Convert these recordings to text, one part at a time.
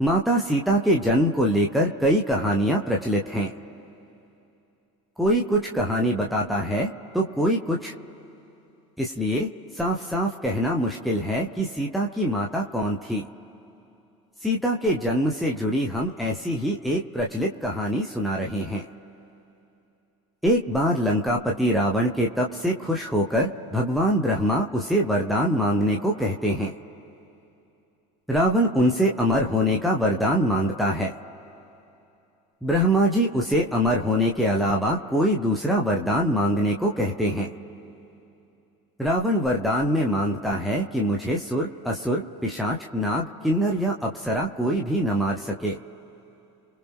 माता सीता के जन्म को लेकर कई कहानियां प्रचलित हैं। कोई कुछ कहानी बताता है तो कोई कुछ। इसलिए साफ साफ कहना मुश्किल है कि सीता की माता कौन थी। सीता के जन्म से जुड़ी हम ऐसी ही एक प्रचलित कहानी सुना रहे हैं। एक बार लंकापति रावण के तप से खुश होकर भगवान ब्रह्मा उसे वरदान मांगने को कहते हैं। रावण उनसे अमर होने का वरदान मांगता है। ब्रह्मा जी उसे अमर होने के अलावा कोई दूसरा वरदान मांगने को कहते हैं। रावण वरदान में मांगता है कि मुझे सुर, असुर, पिशाच, नाग, किन्नर या अप्सरा कोई भी न मार सके।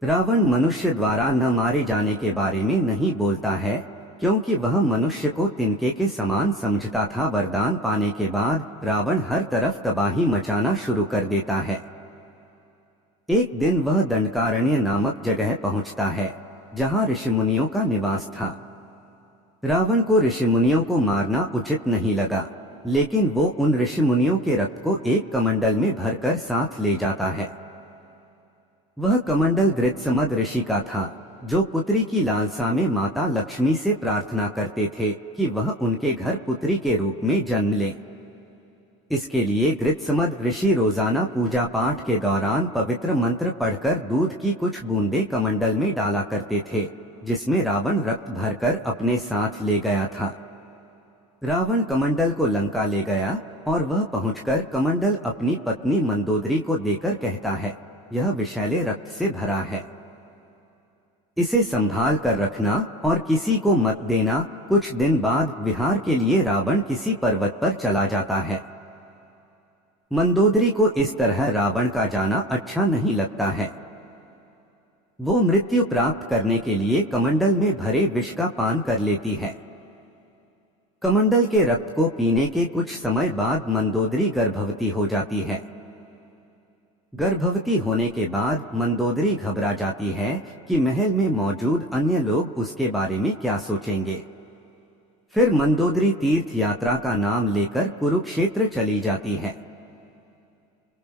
रावण मनुष्य द्वारा न मारे जाने के बारे में नहीं बोलता है, क्योंकि वह मनुष्य को तिनके के समान समझता था। वरदान पाने के बाद रावण हर तरफ तबाही मचाना शुरू कर देता है। एक दिन वह दंडकारण्य नामक जगह पहुंचता है, जहां ऋषिमुनियों का निवास था। रावण को ऋषिमुनियों को मारना उचित नहीं लगा, लेकिन वो उन ऋषिमुनियों के रक्त को एक कमंडल में भरकर साथ ले जाता है। वह कमंडल गृत्समद ऋषि का था, जो पुत्री की लालसा में माता लक्ष्मी से प्रार्थना करते थे कि वह उनके घर पुत्री के रूप में जन्म ले। इसके लिए गृत्समद ऋषि रोजाना पूजा पाठ के दौरान पवित्र मंत्र पढ़कर दूध की कुछ बूंदें कमंडल में डाला करते थे, जिसमें रावण रक्त भरकर अपने साथ ले गया था। रावण कमंडल को लंका ले गया और वह पहुंचकर कमंडल अपनी पत्नी मंदोदरी को देकर कहता है, यह विषैले रक्त से भरा है, इसे संभाल कर रखना और किसी को मत देना। कुछ दिन बाद विहार के लिए रावण किसी पर्वत पर चला जाता है। मंदोदरी को इस तरह रावण का जाना अच्छा नहीं लगता है। वो मृत्यु प्राप्त करने के लिए कमंडल में भरे विष का पान कर लेती है। कमंडल के रक्त को पीने के कुछ समय बाद मंदोदरी गर्भवती हो जाती है। गर्भवती होने के बाद मंदोदरी घबरा जाती है कि महल में मौजूद अन्य लोग उसके बारे में क्या सोचेंगे। फिर मंदोदरी तीर्थ यात्रा का नाम लेकर कुरुक्षेत्र चली जाती है।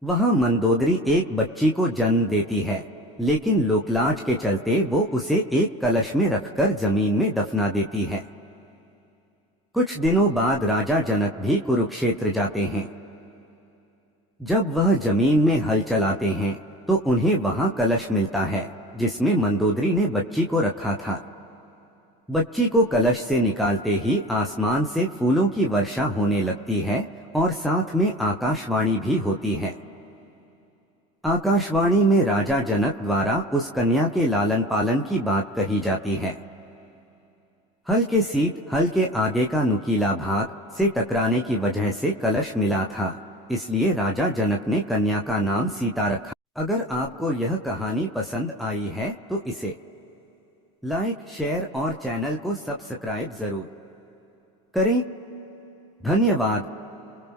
वहां मंदोदरी एक बच्ची को जन्म देती है, लेकिन लोकलाज के चलते वो उसे एक कलश में रखकर जमीन में दफना देती है। कुछ दिनों बाद राजा जनक भी कुरुक्षेत्र जाते हैं। जब वह जमीन में हल चलाते हैं तो उन्हें वहां कलश मिलता है, जिसमें मंदोदरी ने बच्ची को रखा था। बच्ची को कलश से निकालते ही आसमान से फूलों की वर्षा होने लगती है और साथ में आकाशवाणी भी होती है। आकाशवाणी में राजा जनक द्वारा उस कन्या के लालन पालन की बात कही जाती है। हल के सीट, हल के आगे का नुकीला भाग से टकराने की वजह से कलश मिला था, इसलिए राजा जनक ने कन्या का नाम सीता रखा। अगर आपको यह कहानी पसंद आई है तो इसे लाइक, शेयर और चैनल को सब्सक्राइब जरूर करें। धन्यवाद।